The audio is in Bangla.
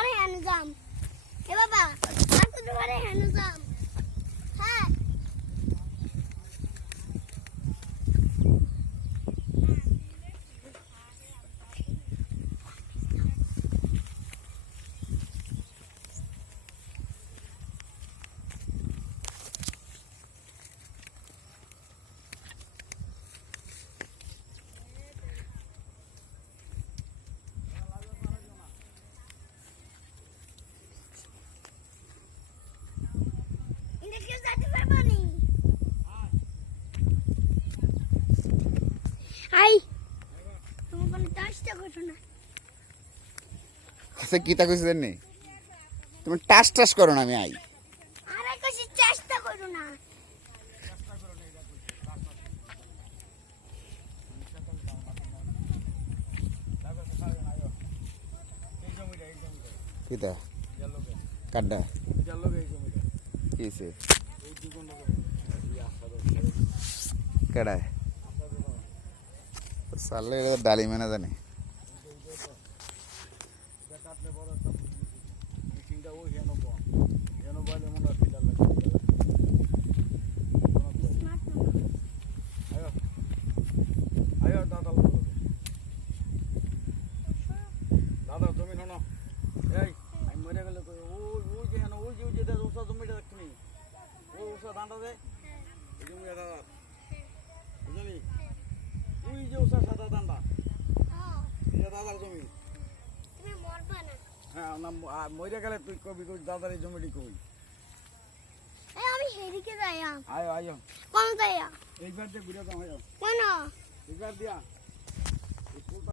ঘরে হেন যাম এ বাবা আর কত ঘরে হেন যাম হ্যাঁ আই তুমি কোন টাচটা করো না আচ্ছা কি তা কইছ জানি তুমি টাস টাস করো না আমি আই আরে কইছি চেষ্টা করো না কি তা কাড্ডা কিছে কেডায় সালে ডালি মেনা জানি দাদা তুমি শোনো এই আমি মরে গেলে ওই যে হেন ওই যে ওষা জমিটা দেখনি ওই ওষা ধানটা দেয় ওই জমিটা দাদা বুঝলি ওই যে ওষা সাদা ধানটা এটা দাদার জমি তুমি মরবা না হ্যাঁ না মরে গেলে তুই কবি কই দাদার এই জমিটি কই এই আমি হেরিকে যাইয়া আয় আয় কোন যাইয়া এইবার যে ঘুরে যাও কোন এইবার দিয়া